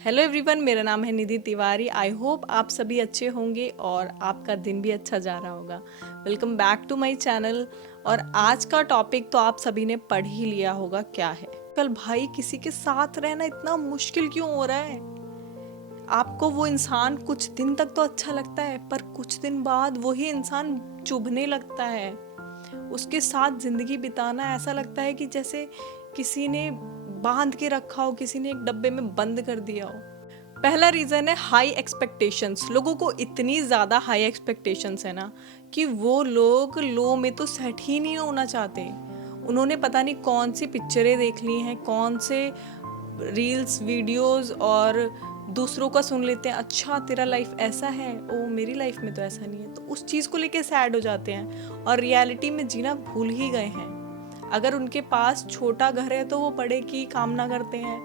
Hello everyone, मेरा नाम है निधि तिवारी। आई होप आप सभी अच्छे होंगे और आपका दिन भी अच्छा जा रहा होगा। Welcome back to my channel. और आज का टॉपिक तो आप सभी ने पढ़ ही लिया होगा, क्या है। कल भाई किसी के साथ रहना इतना मुश्किल क्यों हो रहा है। आपको वो इंसान कुछ दिन तक तो अच्छा लगता है, पर कुछ दिन बाद वही इंसान चुभने लगता है। उसके साथ जिंदगी बिताना ऐसा लगता है कि जैसे किसी ने बांध के रखा हो, किसी ने एक डब्बे में बंद कर दिया हो। पहला रीज़न है हाई एक्सपेक्टेशंस। लोगों को इतनी ज़्यादा हाई एक्सपेक्टेशंस है ना कि वो लोग लो में तो सेट ही नहीं होना चाहते। उन्होंने पता नहीं कौन सी पिक्चरें देख ली हैं, कौन से रील्स वीडियोस, और दूसरों का सुन लेते हैं, अच्छा तेरा लाइफ ऐसा है, ओ मेरी लाइफ में तो ऐसा नहीं है, तो उस चीज़ को लेके सैड हो जाते हैं और रियलिटी में जीना भूल ही गए हैं। अगर उनके पास छोटा घर है तो वो बड़े की कामना करते हैं,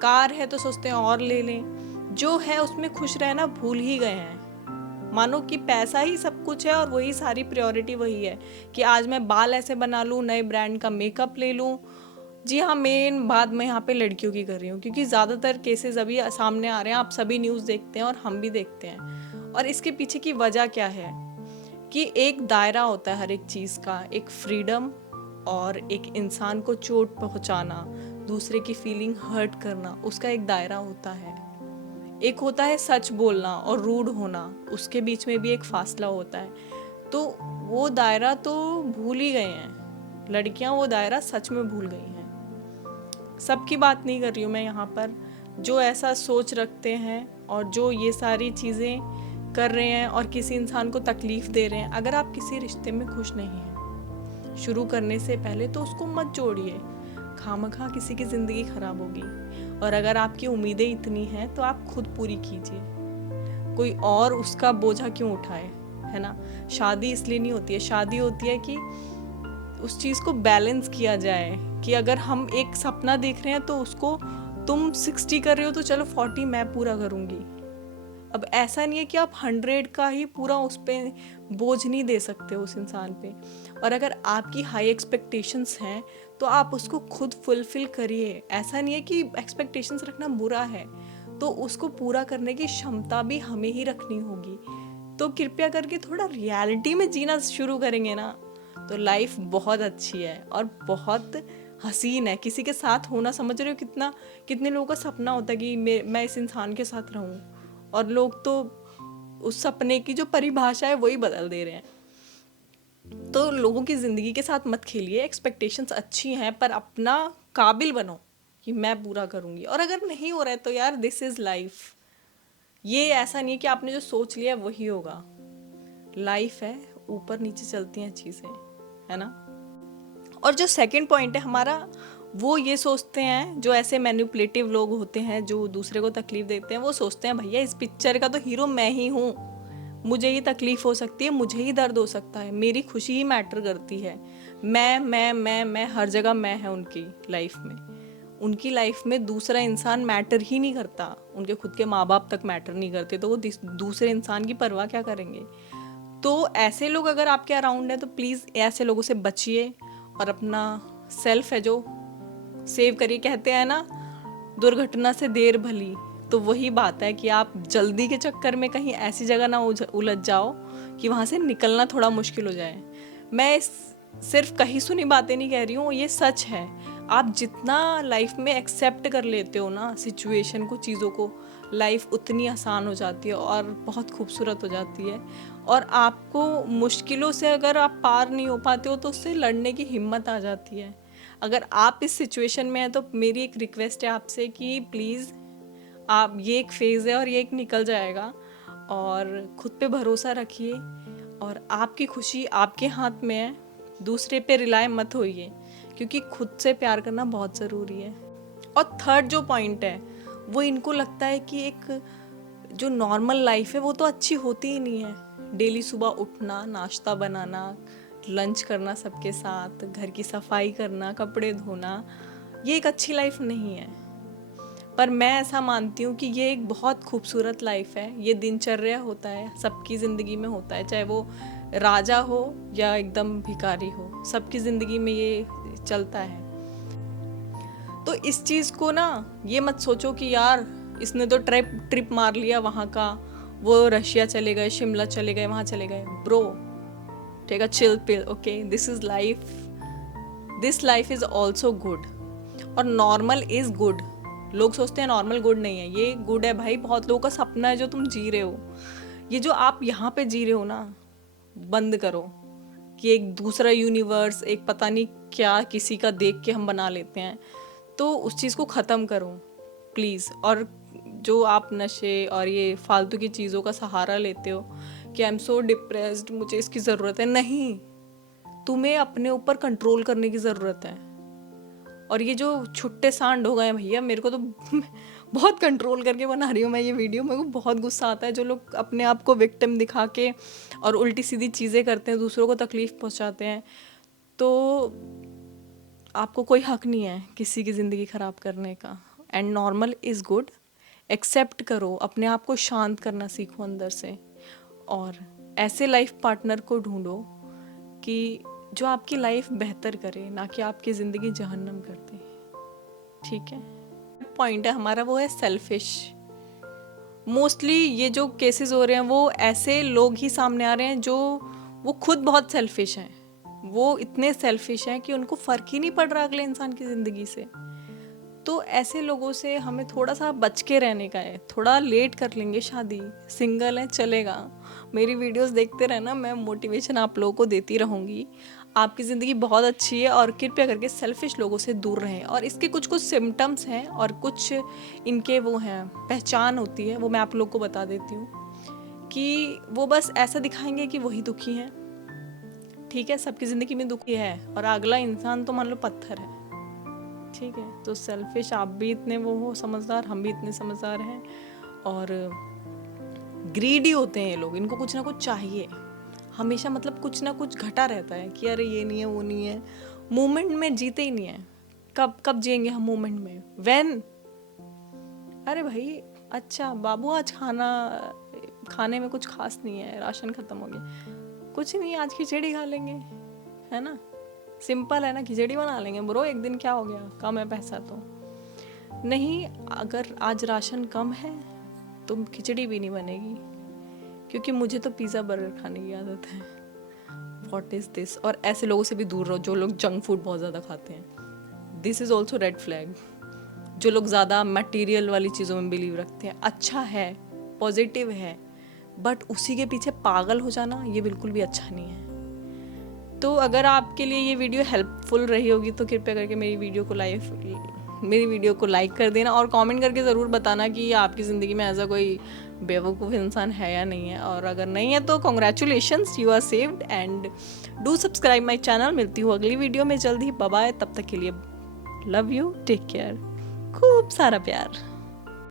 कार है तो सोचते हैं और ले लें। जो है उसमें खुश रहना भूल ही गए हैं। मानो कि पैसा ही सब कुछ है और वही सारी प्रायोरिटी वही है कि आज मैं बाल ऐसे बना लूँ, नए ब्रांड का मेकअप ले लूँ। जी हाँ, मेन बात मैं यहाँ पे लड़कियों की कर रही हूँ, क्योंकि ज़्यादातर केसेस अभी सामने आ रहे हैं। आप सभी न्यूज़ देखते हैं और हम भी देखते हैं। और इसके पीछे की वजह क्या है कि एक दायरा होता है हर एक चीज़ का, एक फ्रीडम और एक इंसान को चोट पहुंचाना, दूसरे की फीलिंग हर्ट करना, उसका एक दायरा होता है। एक होता है सच बोलना और रूड होना, उसके बीच में भी एक फासला होता है। तो वो दायरा तो भूल ही गए हैं लड़कियां, वो दायरा सच में भूल गई हैं। सबकी बात नहीं कर रही हूँ मैं यहाँ पर, जो ऐसा सोच रखते हैं और जो ये सारी चीज़ें कर रहे हैं और किसी इंसान को तकलीफ़ दे रहे हैं। अगर आप किसी रिश्ते में खुश नहीं हैं, शुरू करने से पहले तो उसको मत जोड़िए। खामखा किसी की ज़िंदगी ख़राब होगी। और अगर आपकी उम्मीदें इतनी हैं तो आप खुद पूरी कीजिए, कोई और उसका बोझा क्यों उठाए, है ना। शादी इसलिए नहीं होती है, शादी होती है कि उस चीज़ को बैलेंस किया जाए कि अगर हम एक सपना देख रहे हैं तो उसको तुम 60 कर रहे हो तो चलो 40 मैं पूरा करूँगी। अब ऐसा नहीं है कि आप 100 का ही पूरा उस पर बोझ नहीं दे सकते उस इंसान पे। और अगर आपकी हाई एक्सपेक्टेशंस हैं तो आप उसको खुद फुलफिल करिए। ऐसा नहीं है कि एक्सपेक्टेशंस रखना बुरा है, तो उसको पूरा करने की क्षमता भी हमें ही रखनी होगी। तो कृपया करके थोड़ा रियलिटी में जीना शुरू करेंगे ना तो लाइफ बहुत अच्छी है और बहुत हसीन है। किसी के साथ होना, समझ रहे हो कितना, कितने लोगों का सपना होता है कि मैं इस इंसान के साथ रहूं, और लोग तो उस सपने की जो परिभाषा है वही बदल दे रहे हैं। तो लोगों की ज़िंदगी के साथ मत खेलिए। एक्सपेक्टेशंस अच्छी हैं पर अपना काबिल बनो कि मैं पूरा करूँगी। और अगर नहीं हो रहा है तो यार दिस इज़ लाइफ। ये ऐसा नहीं है कि आपने जो सोच लिया वही होगा। लाइफ है, ऊपर नीचे चलती हैं चीज़ें, है ना। और जो सेकंड पॉइंट है हमारा, वो ये सोचते हैं, जो ऐसे मैनिपुलेटिव लोग होते हैं जो दूसरे को तकलीफ देते हैं, वो सोचते हैं भैया इस पिक्चर का तो हीरो मैं ही हूँ, मुझे ही तकलीफ हो सकती है, मुझे ही दर्द हो सकता है, मेरी खुशी ही मैटर करती है। मैं हर जगह मैं है उनकी लाइफ में। उनकी लाइफ में दूसरा इंसान मैटर ही नहीं करता, उनके खुद के माँ बाप तक मैटर नहीं करते, तो वो दूसरे इंसान की परवाह क्या करेंगे। तो ऐसे लोग अगर आपके अराउंड हैं तो प्लीज़ ऐसे लोगों से बचिए और अपना सेल्फ है जो सेव करिए। कहते हैं ना, दुर्घटना से देर भली, तो वही बात है कि आप जल्दी के चक्कर में कहीं ऐसी जगह ना उलझ जाओ कि वहाँ से निकलना थोड़ा मुश्किल हो जाए। मैं सिर्फ कहीं सुनी बातें नहीं कह रही हूँ, ये सच है। आप जितना लाइफ में एक्सेप्ट कर लेते हो ना सिचुएशन को, चीज़ों को, लाइफ उतनी आसान हो जाती है और बहुत खूबसूरत हो जाती है। और आपको मुश्किलों से अगर आप पार नहीं हो पाते हो तो उससे लड़ने की हिम्मत आ जाती है। अगर आप इस सिचुएशन में हैं तो मेरी एक रिक्वेस्ट है आपसे कि प्लीज़, आप, ये एक फेज़ है और ये एक निकल जाएगा, और खुद पे भरोसा रखिए और आपकी खुशी आपके हाथ में है। दूसरे पे रिलाय मत होइए, क्योंकि खुद से प्यार करना बहुत ज़रूरी है। और थर्ड जो पॉइंट है, वो इनको लगता है कि एक जो नॉर्मल लाइफ है वो तो अच्छी होती ही नहीं है। डेली सुबह उठना, नाश्ता बनाना, लंच करना सबके साथ, घर की सफाई करना, कपड़े धोना, ये एक अच्छी लाइफ नहीं है। पर मैं ऐसा मानती हूँ कि ये एक बहुत खूबसूरत लाइफ है। ये दिनचर्या होता है, सबकी ज़िंदगी में होता है, चाहे वो राजा हो या एकदम भिखारी हो, सबकी ज़िंदगी में ये चलता है। तो इस चीज़ को ना, ये मत सोचो कि यार इसने तो ट्रिप मार लिया वहाँ का, वो रशिया चले गए, शिमला चले गए, वहाँ चले गए। Bro take a chill pill, okay, this life is also good, और नॉर्मल इज गुड। लोग सोचते हैं नॉर्मल गुड नहीं है, ये गुड है भाई। बहुत लोगों का सपना है जो तुम जी रहे हो। ये जो आप यहाँ पे जी रहे हो ना, बंद करो कि एक दूसरा यूनिवर्स, एक पता नहीं क्या किसी का देख के हम बना लेते हैं, तो उस चीज़ को ख़त्म करो प्लीज़। और जो आप नशे और ये फालतू की चीज़ों का सहारा लेते हो कि आई एम सो डिप्रेस्ड, मुझे इसकी ज़रूरत है, नहीं, तुम्हें अपने ऊपर कंट्रोल करने की ज़रूरत है। और ये जो छुट्टे सांड हो गए भैया, मेरे को तो बहुत कंट्रोल करके बना रही हूँ मैं ये वीडियो, मेरे को बहुत गुस्सा आता है जो लोग अपने आप को विक्टिम दिखा के और उल्टी सीधी चीज़ें करते हैं, दूसरों को तकलीफ़ पहुँचाते हैं। तो आपको कोई हक नहीं है किसी की ज़िंदगी ख़राब करने का। And normal is good, accept करो, अपने आप को शांत करना सीखो अंदर से, और ऐसे लाइफ पार्टनर को ढूंढो कि जो आपकी लाइफ बेहतर करे, ना कि आपकी ज़िंदगी जहन्नम कर दे। ठीक है, पॉइंट है हमारा वो है सेल्फिश। मोस्टली ये जो केसेस हो रहे हैं वो ऐसे लोग ही सामने आ रहे हैं जो वो खुद बहुत सेल्फिश हैं। वो इतने सेल्फिश हैं कि उनको फ़र्क ही नहीं पड़ रहा अगले इंसान की ज़िंदगी से। तो ऐसे लोगों से हमें थोड़ा सा बच के रहने का है। थोड़ा लेट कर लेंगे शादी, सिंगल है चलेगा, मेरी वीडियोस देखते रहना, मैं मोटिवेशन आप लोगों को देती रहूँगी। आपकी ज़िंदगी बहुत अच्छी है, और कृपया करके सेल्फिश लोगों से दूर रहें। और इसके कुछ कुछ सिम्टम्स हैं और कुछ इनके वो हैं, पहचान होती है, वो मैं आप लोग को बता देती हूँ कि वो बस ऐसा दिखाएंगे कि वही दुखी हैं। ठीक है, सबकी ज़िंदगी में दुखी है, और अगला इंसान तो मान लो पत्थर है। ठीक है, तो सेल्फिश आप भी इतने वो हो समझदार, हम भी इतने समझदार हैं। और ग्रीडी होते हैं ये लोग, इनको कुछ ना कुछ चाहिए हमेशा, मतलब कुछ ना कुछ घटा रहता है कि अरे ये नहीं है, वो नहीं है। मोमेंट में जीते ही नहीं है। कब जिएंगे हम मोमेंट में? व्हेन, अरे भाई अच्छा बाबू आज खाने में कुछ खास नहीं है, राशन खत्म हो गया, कुछ नहीं, आज खिचड़ी खा लेंगे, है ना, सिंपल है ना, खिचड़ी बना लेंगे ब्रो, एक दिन क्या हो गया, कम है पैसा तो नहीं। अगर आज राशन कम है तो खिचड़ी भी नहीं बनेगी, क्योंकि मुझे तो पिज़्ज़ा बर्गर खाने की आदत है। What is this? और ऐसे लोगों से भी दूर रहो जो लोग जंक फूड बहुत ज़्यादा खाते हैं। This is also red flag. जो लोग ज़्यादा मटेरियल वाली चीज़ों में बिलीव रखते हैं, अच्छा है, पॉजिटिव है, बट उसी के पीछे पागल हो जाना ये बिल्कुल भी अच्छा नहीं है। तो अगर आपके लिए ये वीडियो हेल्पफुल रही होगी तो कृपया करके मेरी वीडियो को लाइक कर देना, और कमेंट करके ज़रूर बताना कि आपकी ज़िंदगी में ऐसा कोई बेवकूफ़ इंसान है या नहीं है। और अगर नहीं है तो congratulations, you are saved, and do subscribe my channel. मिलती हूँ अगली वीडियो में जल्द ही। बाय बाय, तब तक के लिए लव यू, टेक केयर, खूब सारा प्यार।